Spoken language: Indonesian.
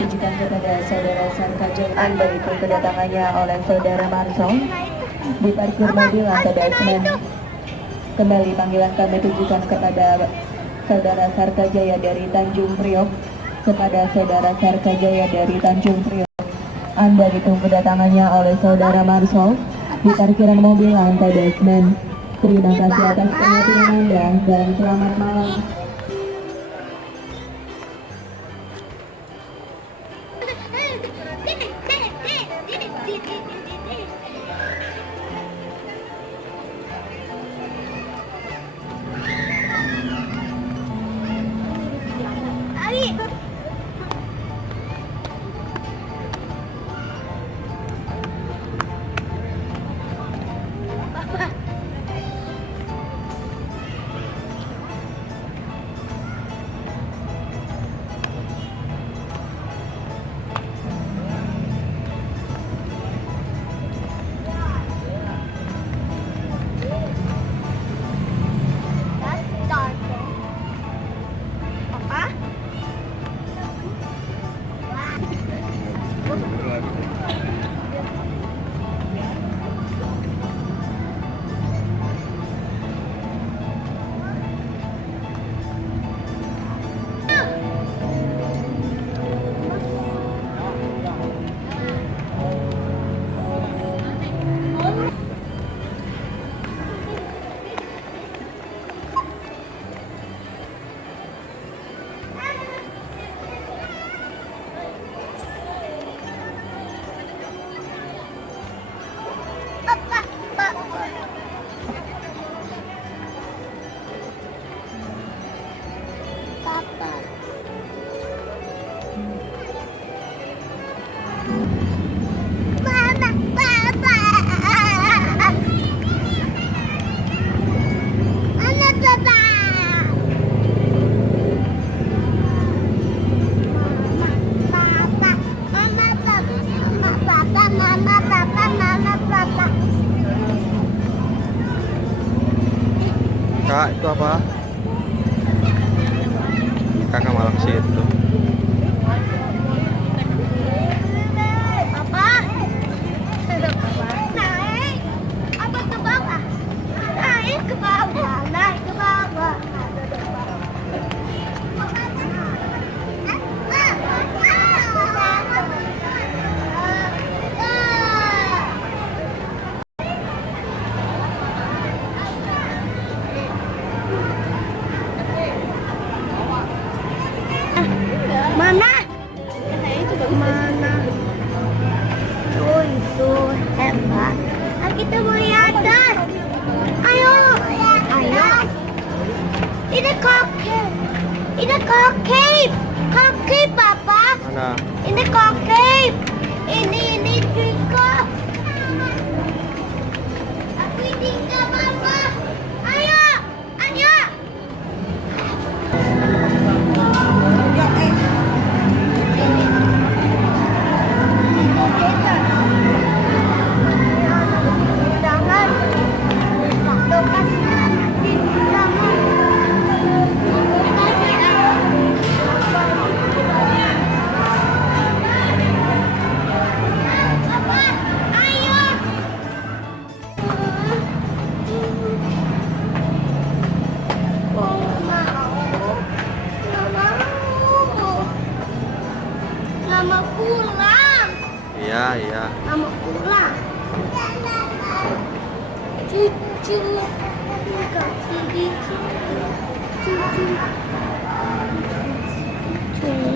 tujukan kepada saudara Sarkajo. Anda itu kedatangannya oleh saudara Marsong di parkir mobil lantai basement. Kembali panggilan kami tujukan kepada saudara Sarkajaya dari Tanjung Priok, kepada saudara Sarkajaya dari Tanjung Priok. Anda ditunggu kedatangannya oleh saudara Marsong di parkiran mobil lantai basement. Terima kasih atas perhatian Anda dan selamat malam. Kak, itu apa? Kakak malam situ. Apa? Naik. Apa ke bawah? Naik ke bawah. Naik ke bawah. Mana? Mana? Oh itu hebat. Ah, kita mau di atas. Ayo. Ayo. Ini koki. Ini koki. Koki papa. Mana? Ini koki. Ini juga. Aku juga papa. Ayo. Ayo. Lama pulang. Iya, iya. Lama pulang. Cucu. Kasih di sini. Cucu. Cucu.